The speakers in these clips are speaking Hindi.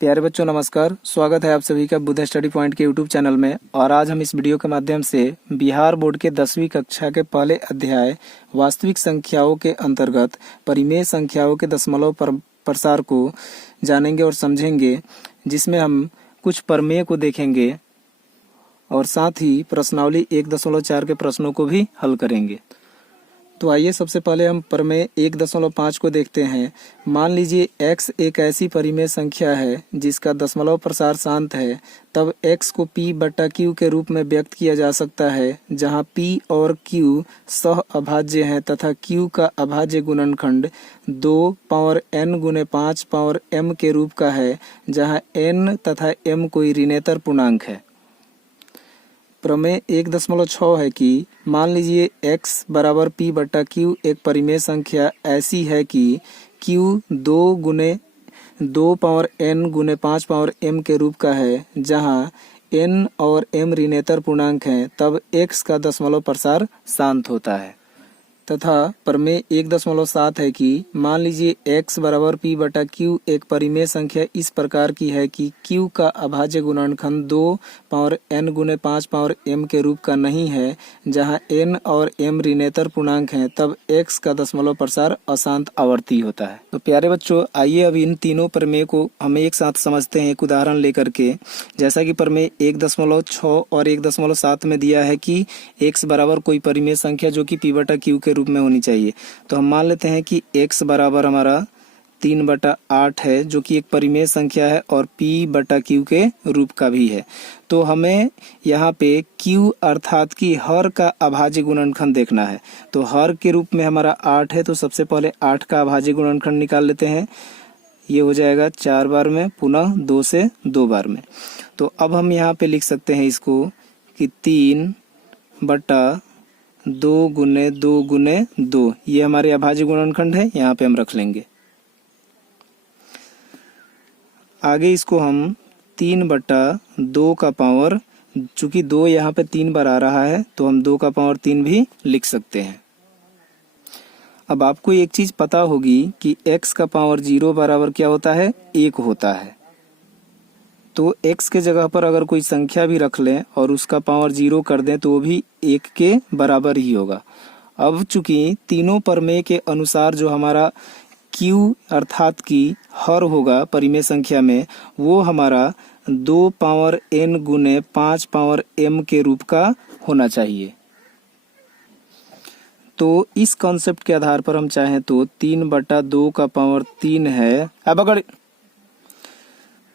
प्यारे बच्चों नमस्कार। स्वागत है आप सभी का बुद्ध स्टडी पॉइंट के यूट्यूब चैनल में। और आज हम इस वीडियो के माध्यम से बिहार बोर्ड के 10वीं कक्षा के पहले अध्याय वास्तविक संख्याओं के अंतर्गत परिमेय संख्याओं के दशमलव प्रसार को जानेंगे और समझेंगे, जिसमें हम कुछ प्रमेय को देखेंगे और साथ ही प्रश्नावली 1.4 के प्रश्नों को भी हल करेंगे। तो आइए सबसे पहले हम प्रमेय 1.5 को देखते हैं। मान लीजिए x एक ऐसी परिमेय संख्या है जिसका दशमलव प्रसार शांत है, तब x को p बटा q के रूप में व्यक्त किया जा सकता है, जहां p और q सह अभाज्य हैं तथा q का अभाज्य गुणनखंड 2 पावर n गुने 5 पावर m के रूप का है, जहां n तथा m कोई ऋणेतर पूर्णांक है। प्रमेय 1.6 है कि मान लीजिए x बराबर p बटा q एक परिमेय संख्या ऐसी है कि q 2 पावर n गुने 5 पावर m के रूप का है, जहां n और m ऋणेतर पूर्णांक हैं, तब x का दशमलव प्रसार शांत होता है। तथा प्रमेय 1.7 है कि मान लीजिए x बराबर p बटा q एक परिमेय संख्या इस प्रकार की है कि q का अभाज्य गुणनखंड 2 पावर n गुने 5 पावर m के रूप का नहीं है, जहां n और m ऋणेतर पूर्णांक हैं, तब x का दशमलव प्रसार अशांत आवर्ती होता है। तो प्यारे बच्चों, आइए अब इन तीनों प्रमेय को हम एक साथ समझते हैं एक उदाहरण लेकर के। जैसा कि प्रमेय 1.6 और 1.7 में दिया है कि x बराबर कोई परिमेय संख्या जो कि p बटा q के रूप में होनी चाहिए। तो हम मान लेते हैं कि x बराबर हमारा 3/8 है, जो कि एक परिमेय संख्या है और p बटा q के रूप का भी है। तो हमें यहाँ पे q अर्थात कि हर का अभाज्य गुणनखंड देखना है। तो हर के रूप में हमारा 8 है, तो सबसे पहले 8 का अभाज्य गुणनखंड निकाल लेते हैं। ये हो जाएगा 4 बार में, पुनः 2 से 2 बार में। तो अब हम यहाँ पे लिख सकते हैं इसको कि 3/2 गुने 2 गुने 2, ये हमारे अभाज्य गुणनखंड है, यहाँ पे हम रख लेंगे। आगे इसको हम 3/2 का पावर, चूंकि 2 यहाँ पे 3 बार आ रहा है तो हम 2 का पावर 3 भी लिख सकते हैं। अब आपको एक चीज पता होगी कि x का पावर 0 बराबर क्या होता है, 1 होता है। तो x के जगह पर अगर कोई संख्या भी रख लें और उसका पावर 0 कर दें तो वो भी 1 के बराबर ही होगा। अब चूंकि तीनों प्रमेय के अनुसार जो हमारा q अर्थात कि हर होगा परिमेय संख्या में, वो हमारा 2 पावर n गुने 5 पावर m के रूप का होना चाहिए। तो इस कॉन्सेप्ट के आधार पर हम चाहें तो 3/2 का पावर 3 है। अब अगर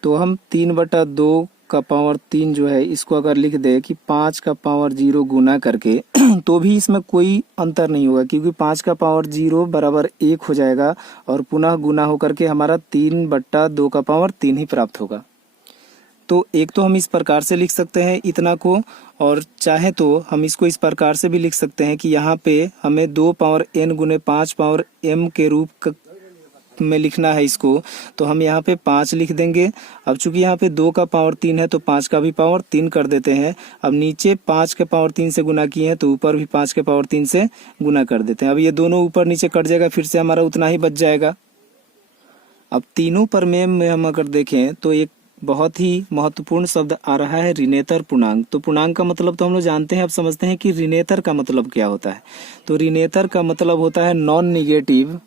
तो हम 3/2 का पावर 3 जो है इसको अगर लिख दे कि 5 का पावर 0 गुना करके तो भी इसमें कोई अंतर नहीं होगा, क्योंकि 5 का पावर 0 बराबर 1 हो जाएगा और पुनः गुना होकर के हमारा 3/2 का पावर 3 ही प्राप्त होगा। तो एक तो हम इस प्रकार से लिख सकते हैं इतना को, और चाहे तो हम इसको इस प्रकार से भी लिख सकते हैं कि यहाँ पे हमें 2 पावर n गुने 5 पावर m के रूप में लिखना है इसको, तो हम यहाँ पे 5 लिख देंगे। अब चूंकि यहाँ पे 2 का पावर 3 है तो 5 का भी पावर 3 कर देते हैं। अब नीचे 5 के पावर 3 से गुना किए हैं तो ऊपर भी 5 के पावर 3 से गुना कर देते हैं। अब ये दोनों ऊपर नीचे कट जाएगा, फिर से हमारा उतना ही बच जाएगा। अब तीनों प्रमेय में हम अगर देखें तो एक बहुत ही महत्वपूर्ण शब्द आ रहा है ऋणेतर पूर्णांक। तो पूर्णांक का मतलब तो हम लोग जानते हैं, अब समझते हैं कि ऋणेतर का मतलब क्या होता है। तो ऋणेतर का मतलब होता है नॉन निगेटिव,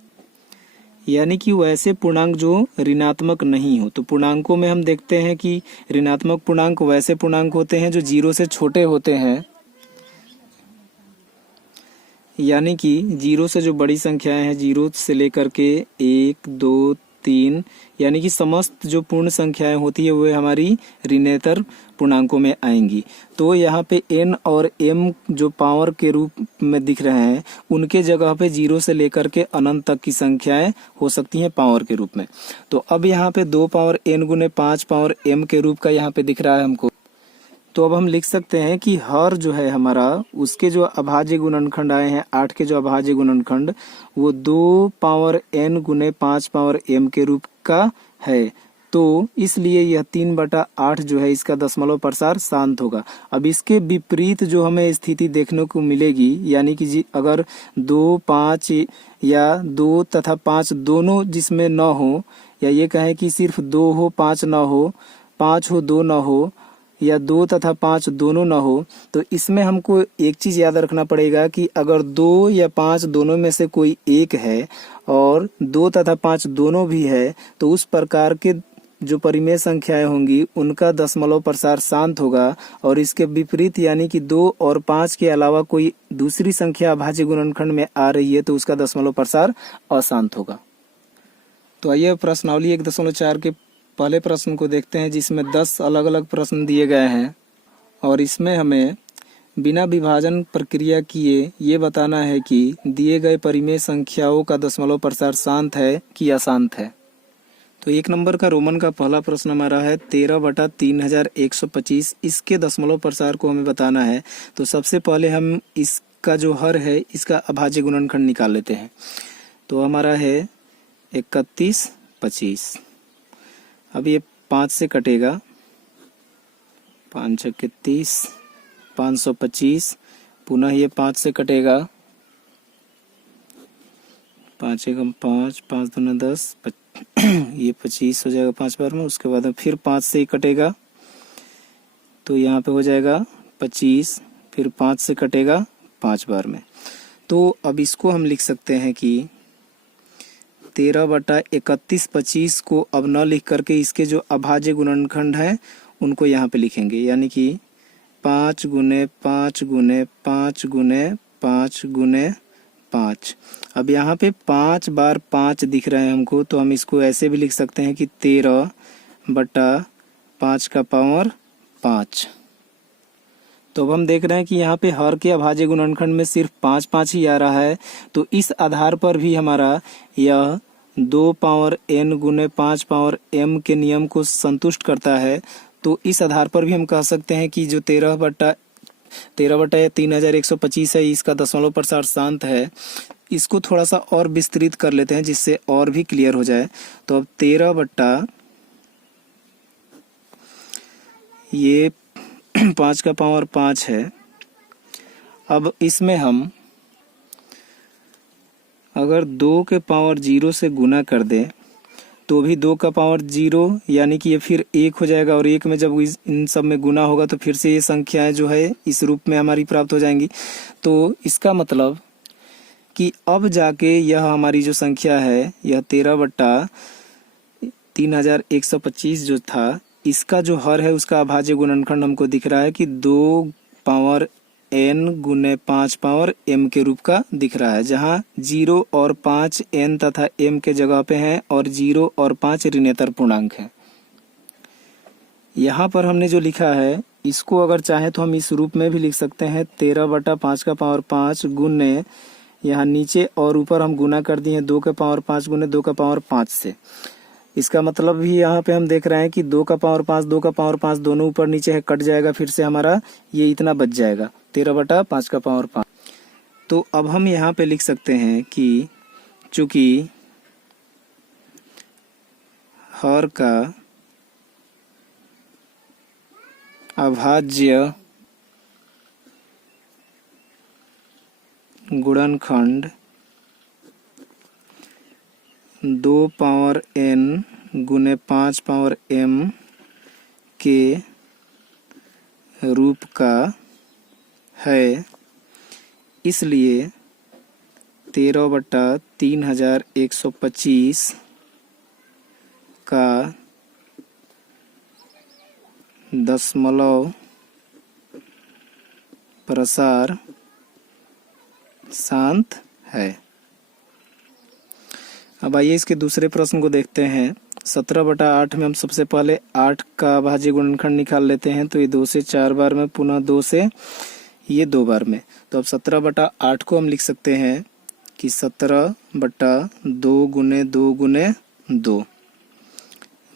यानी कि वैसे पूर्णांक जो ऋणात्मक नहीं हो। तो पूर्णांकों में हम देखते हैं कि ऋणात्मक पूर्णांक वैसे पूर्णांक होते हैं जो 0 से छोटे होते हैं, यानी कि 0 से जो बड़ी संख्याएं हैं, 0 से लेकर के 1 2 3, यानी कि समस्त जो पूर्ण संख्याएं होती है वो हमारी ऋणेतर पूर्णांकों में आएंगी। तो यहाँ पे n और m जो पावर के रूप में दिख रहे हैं, उनके जगह पे 0 से लेकर के अनंत तक की संख्याएं हो सकती हैं पावर के रूप में। तो अब यहाँ पे 2 पावर n गुने 5 पावर m के रूप का यहाँ पे दिख रहा है हमको। तो अब हम लिख सकते हैं कि हर जो है हमारा, उसके जो अभाज्य गुणनखंड आए हैं 8 के जो अभाज्य गुणनखंड, वो 2 पावर n गुने 5 पावर m के रूप का है। तो इसलिए यह 3/8 जो है इसका दशमलव प्रसार शांत होगा। अब इसके विपरीत जो हमें स्थिति देखने को मिलेगी, यानी कि अगर 2 5 या 2 तथा 5 दोनों जिसमें न हो, या ये कहें कि सिर्फ 2 हो 5 ना हो, 5 हो 2 ना हो, या 2 तथा 5 दोनों ना हो, तो इसमें हमको एक चीज याद रखना पड़ेगा कि अगर 2 या 5 दोनों में से कोई एक है और 2 तथा 5 दोनों भी है, तो उस प्रकार के जो परिमेय संख्याएं होंगी उनका दशमलव प्रसार शांत होगा। और इसके विपरीत यानी कि 2 और 5 के अलावा कोई दूसरी संख्या अभाज्य गुणनखंड में आ रही है तो उसका दशमलव प्रसार अशांत होगा। तो आइए प्रश्नावली 1.4 के पहले प्रश्न को देखते हैं, जिसमें 10 अलग अलग प्रश्न दिए गए हैं और इसमें हमें बिना विभाजन प्रक्रिया किए ये बताना है कि दिए गए परिमेय संख्याओं का दशमलव प्रसार शांत है कि अशांत है। तो 1 नंबर का रोमन का पहला प्रश्न हमारा है 13/3125, इसके दशमलव प्रसार को हमें बताना है। तो सबसे पहले हम इसका जो हर है इसका अभाज्य गुणनखंड निकाल लेते हैं। तो हमारा है 31/25। अब ये 5 से कटेगा, 5 छक्के 30, 525, पुनः ये 5 से कटेगा, 5 एकम 5, 5 दूना 10, ये 25 हो जाएगा 5 बार में। उसके बाद फिर 5 से ही कटेगा, तो यहाँ पे हो जाएगा 25, फिर 5 से कटेगा 5 बार में। तो अब इसको हम लिख सकते हैं कि 13/3125 को अब न लिख करके इसके जो अभाज्य गुणनखंड हैं उनको यहाँ पे लिखेंगे, यानी कि 5 गुने 5 गुने 5 गुने 5 गुने 5। अब यहाँ पे 5 बार 5 दिख रहे हैं हमको, तो हम इसको ऐसे भी लिख सकते हैं कि 13/5 का पावर 5। तो अब हम देख रहे हैं कि यहाँ पे हर के अभाज्य गुणनखंड में सिर्फ 5 ही आ रहा है। तो इस आधार पर भी हमारा यह 2 पावर n गुने 5 पावर m के नियम को संतुष्ट करता है। तो इस आधार पर भी हम कह सकते हैं कि जो 13/3125 है इसका दशमलव प्रसार शांत है। इसको थोड़ा सा और विस्तृत कर लेते हैं जिससे और भी क्लियर हो जाए। तो अब 13 ये 5 का पावर 5 है। अब इसमें हम अगर 2 के पावर 0 से गुना कर दें तो भी 2 का पावर 0 यानी कि ये फिर 1 हो जाएगा, और 1 में जब इन सब में गुना होगा तो फिर से ये संख्याएं जो है इस रूप में हमारी प्राप्त हो जाएंगी। तो इसका मतलब कि अब जाके यह हमारी जो संख्या है यह 13/3125 जो था इसका जो हर है उसका अभाज्य गुणनखंड हमको दिख रहा है कि 2 पावर n गुने 5 पावर m के रूप का दिख रहा है, जहाँ 0 और 5 n तथा m के जगह पे हैं और 0 और 5 ऋणेतर पूर्णांक हैं। यहाँ पर हमने जो लिखा है इसको अगर चाहे तो हम इस रूप में भी लिख सकते हैं 13/5 का पावर 5 गुने, यहाँ नीचे और ऊपर हम गुना कर दिए 2 का पावर 5 गुने 2 का पावर 5 से। इसका मतलब भी यहाँ पे हम देख रहे हैं कि 2 का पावर 5 2 का पावर 5 दोनों ऊपर नीचे है, कट जाएगा, फिर से हमारा ये इतना बच जाएगा 13/5 का पावर 5। तो अब हम यहाँ पे लिख सकते हैं कि चूंकि हर का अभाज्य गुणनखंड 2 पावर n गुने 5 पावर m के रूप का है, इसलिए 13/3125 का दशमलव प्रसार शांत है। अब आइए इसके दूसरे प्रश्न को देखते हैं। 17/8 में हम सबसे पहले 8 का अभाज्य गुणनखंड निकाल लेते हैं। तो ये 2 से 4 बार में, पुनः 2 से ये 2 बार में। तो अब 17/8 को हम लिख सकते हैं कि 17/2 गुने 2 गुने 2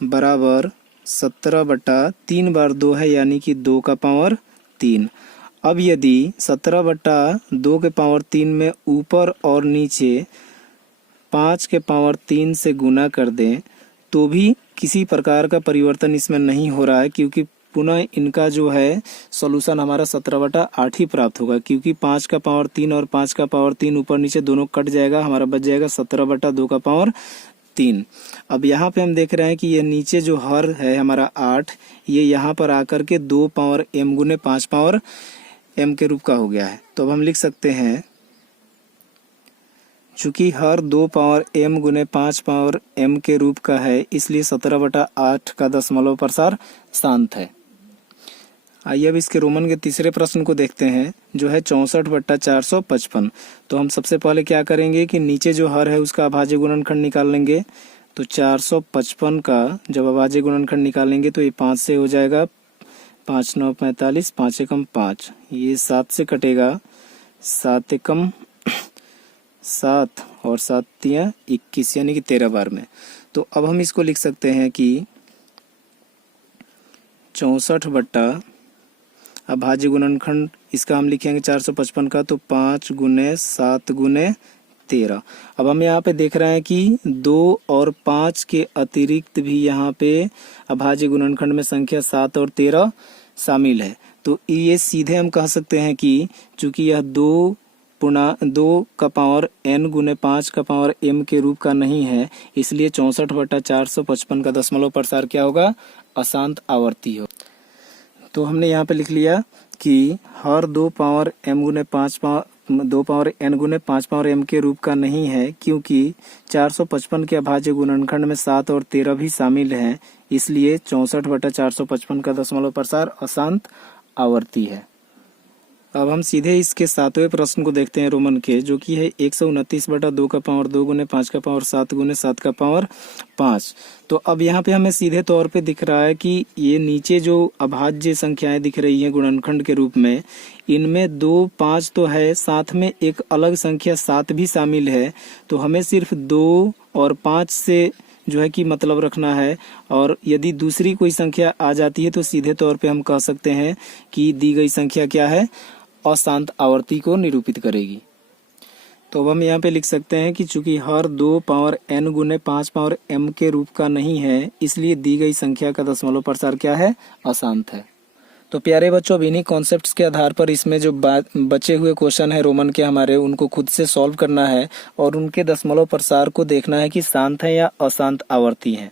बराबर 17/3 बार 2 है, यानी कि 2 का पावर 3। अब यदि 17/2 के पावर 3 में ऊपर और नीचे 5 के पावर 3 से गुना कर दें तो भी किसी प्रकार का परिवर्तन इसमें नहीं हो रहा है, क्योंकि पुनः इनका जो है सॉल्यूशन हमारा 17/8 ही प्राप्त होगा, क्योंकि 5 का पावर 3 और 5 का पावर 3 ऊपर नीचे दोनों कट जाएगा, हमारा बच जाएगा 17/2 का पावर 3। अब यहाँ पे हम देख रहे हैं कि ये नीचे जो हर है हमारा 8, ये यहाँ पर आकर के 2 पावर m गुने 5 पावर m के रूप का हो गया है। तो अब हम लिख सकते हैं चूंकि हर 2 पावर m गुने 5 पावर m के रूप का है, इसलिए 17/8 का दशमलव प्रसार शांत है। आइए अब इसके रोमन के तीसरे प्रश्न को देखते हैं, जो है 64/455। तो हम सबसे पहले क्या करेंगे कि नीचे जो हर है उसका अभाज्य गुणनखंड निकाल लेंगे। तो 455 का जब अभाज्य गुणनखंड निकालेंगे तो ये 5 से हो जाएगा, 5 9 45, 5 एकम 5, ये 7 से कटेगा, 7 एकम 7 और 7 तिया 21, यानी कि 13 बार में। तो अब हम इसको लिख सकते हैं कि 64 अभाज्य गुणनखंड इसका हम लिखेंगे 455 का, तो 5 गुने 7 गुने 13। अब हम यहाँ पे देख रहे हैं कि 2 और 5 के अतिरिक्त भी यहाँ पे अभाज्य गुणनखंड में संख्या 7 और 13 शामिल है। तो ये सीधे हम कह सकते हैं कि चूंकि यह 2 का पावर n गुने 5 का पावर m के रूप का नहीं है, इसलिए 64/455 का दशमलव प्रसार क्या होगा, अशांत आवर्ती हो। तो हमने यहाँ पे लिख लिया कि हर 2 पावर m गुने 5 पावर 2 पावर n गुने 5 पावर m के रूप का नहीं है, क्योंकि 455 के अभाज्य गुणनखंड में 7 और 13 भी शामिल हैं, इसलिए 64/455 का दशमलव प्रसार अशांत आवर्ती है। अब हम सीधे इसके 7वें प्रश्न को देखते हैं रोमन के, जो कि है 129/2 का पावर 2 गुने 5 का पावर 7 गुने 7 का पावर 5। तो अब यहाँ पे हमें सीधे तौर पे दिख रहा है कि ये नीचे जो अभाज्य संख्याएं दिख रही हैं गुणनखंड के रूप में, इनमें 2 5 तो है, साथ में एक अलग संख्या 7 भी शामिल है। तो हमें सिर्फ 2 और 5 से जो है कि मतलब रखना है, और यदि दूसरी कोई संख्या आ जाती है तो सीधे तौर पे हम कह सकते हैं कि दी गई संख्या क्या है, अशांत आवर्ती को निरूपित करेगी। तो अब हम यहाँ पे लिख सकते हैं कि चूंकि हर 2 पावर n गुने 5 पावर m के रूप का नहीं है, इसलिए दी गई संख्या का दशमलव प्रसार क्या है, अशांत है। तो प्यारे बच्चों, अब इन्हीं कॉन्सेप्ट्स के आधार पर इसमें जो बचे हुए क्वेश्चन है रोमन के हमारे, उनको खुद से सॉल्व करना है और उनके दशमलव प्रसार को देखना है कि शांत है या अशांत आवर्ती है।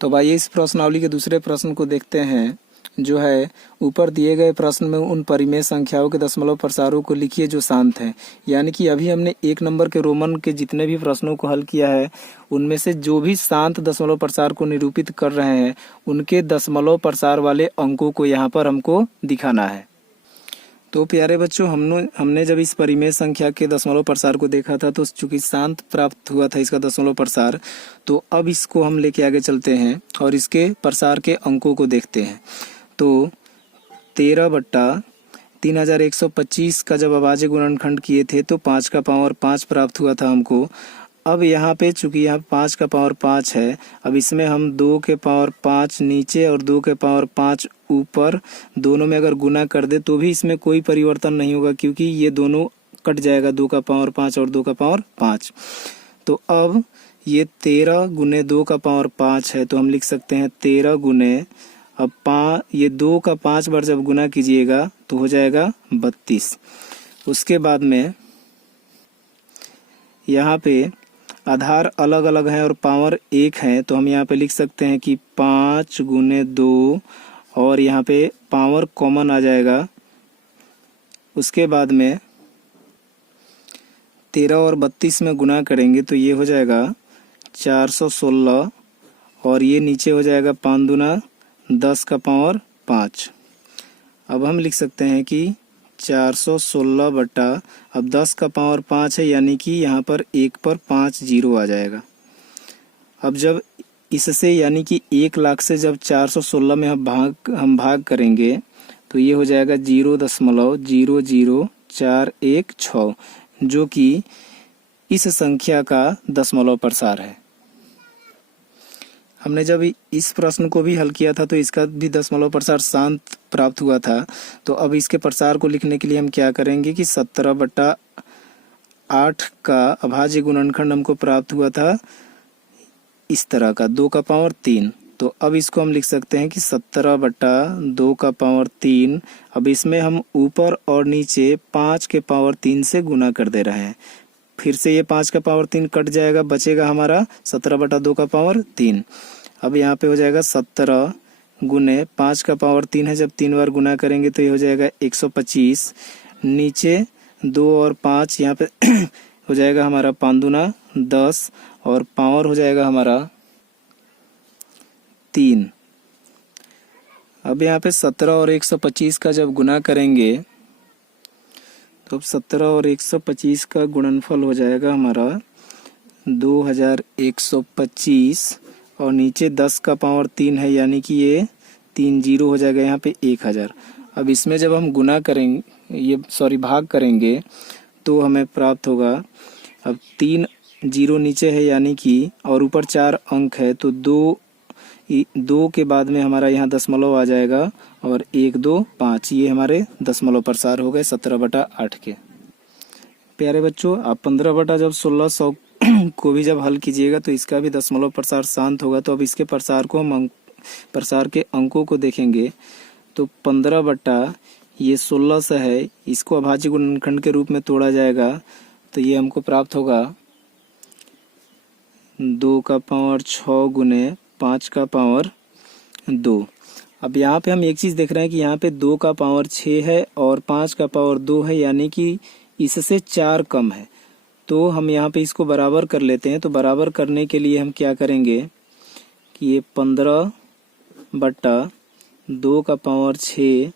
तो भाई इस प्रश्नावली के दूसरे प्रश्न को देखते हैं, जो है ऊपर दिए गए प्रश्न में उन परिमेय संख्याओं के दशमलव प्रसारों को लिखिए जो शांत हैं। यानी कि अभी हमने 1 नंबर के रोमन के जितने भी प्रश्नों को हल किया है, उनमें से जो भी शांत दशमलव प्रसार को निरूपित कर रहे हैं, उनके दशमलव प्रसार वाले अंकों को यहाँ पर हमको दिखाना है। तो प्यारे बच्चों, हमने जब इस परिमेय संख्या के दशमलव प्रसार को देखा था, तो चूंकि शांत प्राप्त हुआ था इसका दशमलव प्रसार, तो अब इसको हम लेके आगे चलते हैं और इसके प्रसार के अंकों को देखते हैं। तो 13/3125 का जब अभाज्य गुणनखंड किए थे तो 5 का पावर 5 प्राप्त हुआ था हमको। अब यहाँ पे चूंकि यहाँ 5 का पावर 5 है, अब इसमें हम 2 के पावर 5 नीचे और 2 के पावर 5 ऊपर, दोनों में अगर गुना कर दे तो भी इसमें कोई परिवर्तन नहीं होगा, क्योंकि ये दोनों कट जाएगा, 2 का पावर 5 और 2 का पावर 5। तो अब ये 13 गुने 2 का पावर 5 है, तो हम लिख सकते हैं 13 गुने, अब ये 2 का 5 बार जब गुना कीजिएगा तो हो जाएगा 32। उसके बाद में यहाँ पे आधार अलग अलग है और पावर 1 है, तो हम यहाँ पे लिख सकते हैं कि 5 गुने 2 और यहाँ पे पावर कॉमन आ जाएगा। उसके बाद में 13 और 32 में गुना करेंगे तो ये हो जाएगा 416, और ये नीचे हो जाएगा 5 दूना 10 का पावर 5। अब हम लिख सकते हैं कि 416 बटा, अब 10 का पावर 5 है, यानी कि यहाँ पर 1 पर 5 जीरो आ जाएगा। अब जब इससे यानी कि 1 लाख से जब 416 में हम भाग करेंगे तो ये हो जाएगा 0.00416, जो कि इस संख्या का दशमलव प्रसार है। हमने जब इस प्रश्न को भी हल किया था तो इसका भी दशमलव प्रसार शांत प्राप्त हुआ था। तो अब इसके प्रसार को लिखने के लिए हम क्या करेंगे कि 17/8 का अभाज्य गुणनखंड हमको प्राप्त हुआ था इस तरह का, 2 का पावर 3। तो अब इसको हम लिख सकते हैं कि 17/2 का पावर 3। अब इसमें हम ऊपर और नीचे 5 के पावर 3 से गुना कर दे रहे हैं। फिर से ये 5 का पावर 3 कट जाएगा, बचेगा हमारा 17/2 का पावर 3। अब यहाँ पे हो जाएगा 17 गुने 5 का पावर 3 है, जब 3 बार गुना करेंगे तो ये हो जाएगा 125। नीचे 2 और 5 यहाँ पे हो जाएगा हमारा 5 दूना 10 और पावर हो जाएगा हमारा 3। अब यहाँ पे 17 और 125 का जब गुना करेंगे तो अब 17 और 125 का गुणनफल हो जाएगा हमारा 2125 और नीचे 10 का पावर 3 है, यानी कि ये 3 जीरो हो जाएगा यहाँ पे 1000। अब इसमें जब हम गुना करेंगे भाग करेंगे तो हमें प्राप्त होगा, अब 3 जीरो नीचे है यानी कि और ऊपर 4 अंक है तो 2 के बाद में हमारा यहाँ दशमलव आ जाएगा और 1 2 5 ये हमारे दशमलव प्रसार हो गए 17/8 के। प्यारे बच्चों, आप 15 जब 1600 को भी जब हल कीजिएगा तो इसका भी दशमलव प्रसार शांत होगा। तो अब इसके प्रसार को हम प्रसार के अंकों को देखेंगे तो 15 ये 16 से है, इसको अभाज्य गुणनखंड के रूप में तोड़ा जाएगा तो ये हमको प्राप्त होगा 2 का पावर 6 गुने 5 का पावर 2। अब यहाँ पे हम एक चीज देख रहे हैं कि यहाँ पे 2 का पावर 6 है और 5 का पावर 2 है, यानी कि इससे 4 कम है। तो हम यहाँ पे इसको बराबर कर लेते हैं। तो बराबर करने के लिए हम क्या करेंगे कि ये 15/2 का पावर 6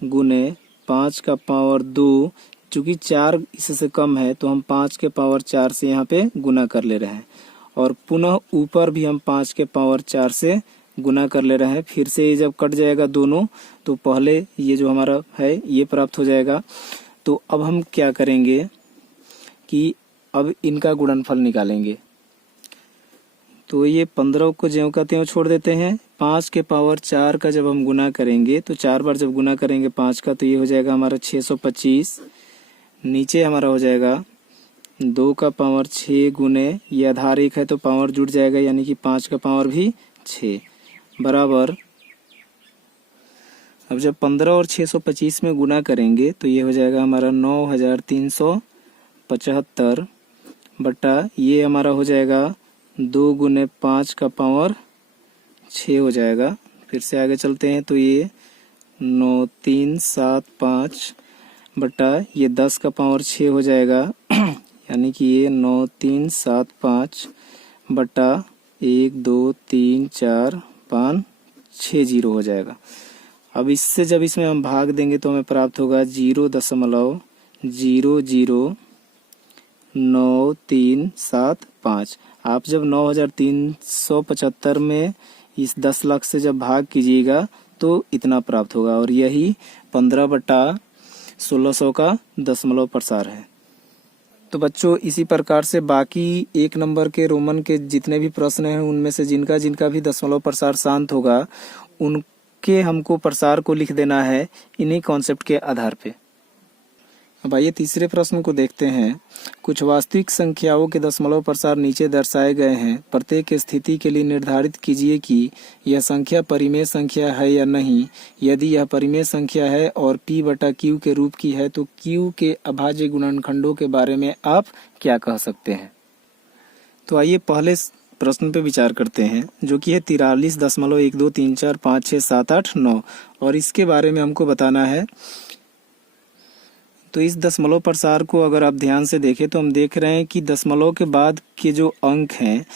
गुने 5 का पावर 2, चूंकि 4 इससे कम है तो हम 5 के पावर 4 से यहाँ पे गुना कर ले रहे हैं और पुनः ऊपर भी हम 5 के पावर 4 से गुना कर ले रहे हैं। फिर से ये जब कट जाएगा दोनों तो पहले ये जो हमारा है ये प्राप्त हो जाएगा। तो अब हम क्या करेंगे कि अब इनका गुणनफल निकालेंगे। तो ये 15 को ज्यों का त्यों छोड़ देते हैं। 5 के पावर 4 का जब हम गुना करेंगे तो 4 बार जब गुना करेंगे 5 का तो ये हो जाएगा हमारा 625। नीचे हमारा हो जाएगा 2 का पावर 6 गुने ये आधार 1 है तो पावर जुड़ जाएगा, यानी कि 5 का पावर भी 6 बराबर। अब जब 15 और 625 में गुना करेंगे तो ये हो जाएगा हमारा 9375 बटा ये हमारा हो जाएगा 2 गुने 5 का पावर 6 हो जाएगा। फिर से आगे चलते हैं तो ये 9375 बटा ये 10 का पावर 6 हो जाएगा यानी कि ये 9375 बटा 1 2 3 4 5 6 जीरो हो जाएगा। अब इससे जब इसमें हम भाग देंगे तो हमें प्राप्त होगा 0.0009375। आप जब 9375 में इस 10 लाख से जब भाग कीजिएगा तो इतना प्राप्त होगा और यही 15/1600 का दशमलव प्रसार है। तो बच्चों, इसी प्रकार से बाकी 1 नंबर के रोमन के जितने भी प्रश्न हैं उनमें से जिनका जिनका भी दशमलव प्रसार शांत होगा उनके हमको प्रसार को लिख देना है इन्हीं कॉन्सेप्ट के आधार पे। अब आइए तीसरे प्रश्न को देखते हैं। कुछ वास्तविक संख्याओं के दशमलव प्रसार नीचे दर्शाए गए हैं। प्रत्येक स्थिति के लिए निर्धारित कीजिए कि यह संख्या परिमेय संख्या है या नहीं। यदि यह परिमेय संख्या है और p/q के रूप की है तो q के अभाज्य गुणनखंडों के बारे में आप क्या कह सकते हैं। तो आइए पहले प्रश्न पे विचार करते हैं, जो कि है 43.12345678 और इसके बारे में हमको बताना है। तो इस दशमलव प्रसार को अगर आप ध्यान से देखें तो हम देख रहे हैं कि दशमलव के बाद के जो अंक हैं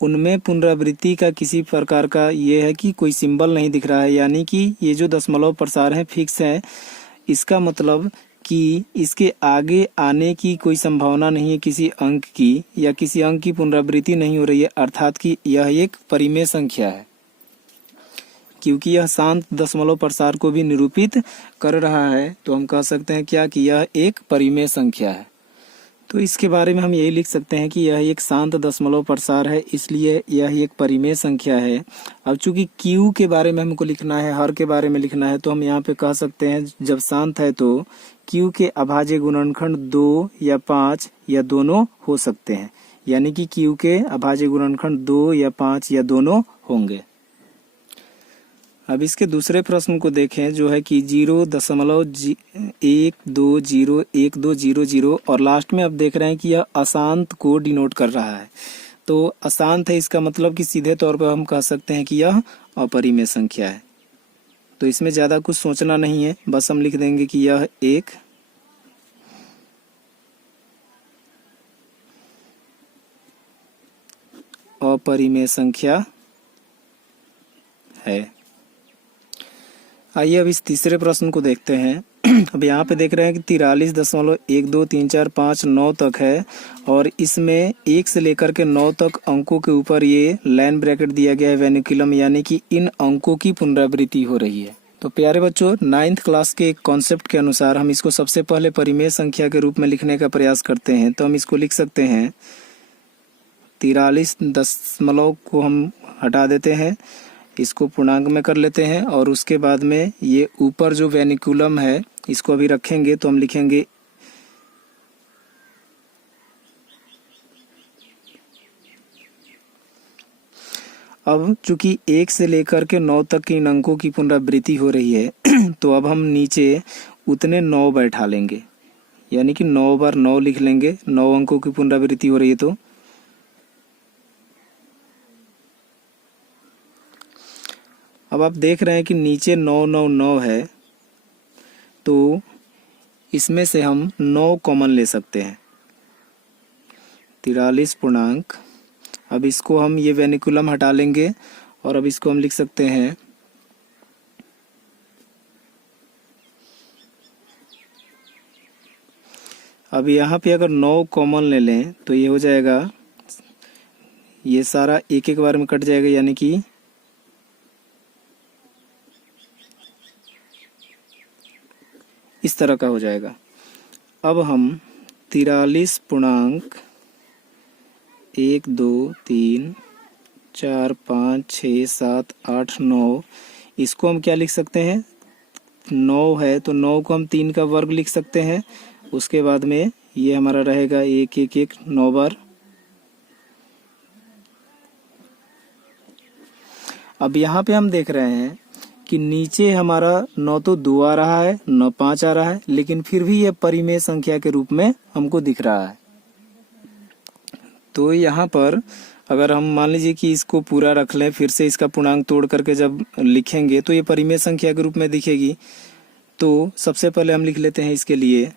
उनमें पुनरावृत्ति का किसी प्रकार का ये है कि कोई सिंबल नहीं दिख रहा है, यानी कि ये जो दशमलव प्रसार है फिक्स है। इसका मतलब कि इसके आगे आने की कोई संभावना नहीं है किसी अंक की, या किसी अंक की पुनरावृत्ति नहीं हो रही है, अर्थात कि यह एक परिमेय संख्या है, क्योंकि यह शांत दशमलव प्रसार को भी निरूपित कर रहा है। तो हम कह सकते हैं क्या कि यह एक परिमेय संख्या है। तो इसके बारे में हम यही लिख सकते हैं कि यह एक शांत दशमलव प्रसार है, इसलिए यह एक परिमेय संख्या है। अब चूंकि q के बारे में हमको लिखना है, हर के बारे में लिखना है, तो हम यहाँ पे कह सकते हैं जब शांत है तो q के अभाज्य गुणनखंड 2 या 5 या दोनों हो सकते हैं, यानी कि q के अभाज्य गुणनखंड 2 या 5 या दोनों होंगे। अब इसके दूसरे प्रश्न को देखें जो है कि 0.1201201200 और लास्ट में आप देख रहे हैं कि यह अशांत को डिनोट कर रहा है। तो अशांत है, इसका मतलब कि सीधे तौर पर हम कह सकते हैं कि यह अपरिमेय संख्या है। तो इसमें ज्यादा कुछ सोचना नहीं है, बस हम लिख देंगे कि यह एक अपरिमेय संख्या है। आइए अब इस तीसरे प्रश्न को देखते हैं। अब यहाँ पे देख रहे हैं कि 43.12345 तक है और इसमें 1 से लेकर के 9 तक अंकों के ऊपर ये लाइन ब्रैकेट दिया गया है वेनिकुलम, यानी कि इन अंकों की पुनरावृत्ति हो रही है। तो प्यारे बच्चों, 9th क्लास के एक कॉन्सेप्ट के अनुसार हम इसको सबसे पहले परिमेय संख्या के रूप में लिखने का प्रयास करते हैं। तो हम इसको लिख सकते हैं 43 दशमलव को हम हटा देते हैं, इसको पूर्णांक में कर लेते हैं और उसके बाद में ये ऊपर जो वेनिकुलम है इसको अभी रखेंगे। तो हम लिखेंगे अब चूंकि 1 से लेकर के 9 तक के इन अंकों की पुनरावृत्ति हो रही है तो अब हम नीचे उतने 9 बैठा लेंगे, यानी कि 9 बार 9 लिख लेंगे। 9 अंकों की पुनरावृत्ति हो रही है तो अब आप देख रहे हैं कि नीचे 999 है, तो इसमें से हम 9 कॉमन ले सकते हैं। 43 पूर्णांक, अब इसको हम ये वेनिकुलम हटा लेंगे और अब इसको हम लिख सकते हैं अब यहाँ पे अगर 9 कॉमन ले लें तो ये हो जाएगा, ये सारा एक एक बार में कट जाएगा, यानी कि इस तरह का हो जाएगा। अब हम 43 पूर्णांक 1 2 3 4 5 6 7 8 9 इसको हम क्या लिख सकते हैं, 9 है तो 9 को हम 3 का वर्ग लिख सकते हैं। उसके बाद में ये हमारा रहेगा 1 1 1 9 बार। अब यहाँ पे हम देख रहे हैं कि नीचे हमारा 9 तो 2 आ रहा है, 9 5 आ रहा है, लेकिन फिर भी यह परिमेय संख्या के रूप में हमको दिख रहा है। तो यहाँ पर अगर हम मान लीजिए कि इसको पूरा रख लें, फिर से इसका पूर्णांक तोड़ करके जब लिखेंगे तो ये परिमेय संख्या के रूप में दिखेगी। तो सबसे पहले हम लिख लेते हैं इसके लिए,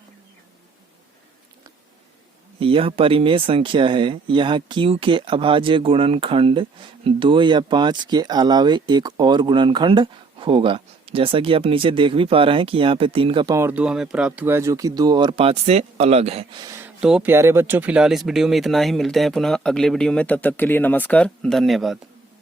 यह परिमेय संख्या है। यहाँ Q के अभाज्य गुणनखंड 2 या 5 के अलावे एक और गुणनखंड होगा। जैसा कि आप नीचे देख भी पा रहे हैं कि यहाँ पे 3 का पावर 2 हमें प्राप्त हुआ है, जो कि 2 और 5 से अलग है। तो प्यारे बच्चों, फिलहाल इस वीडियो में इतना ही। मिलते हैं पुनः अगले वीडियो में, तब तक के लिए नमस्कार, धन्यवाद।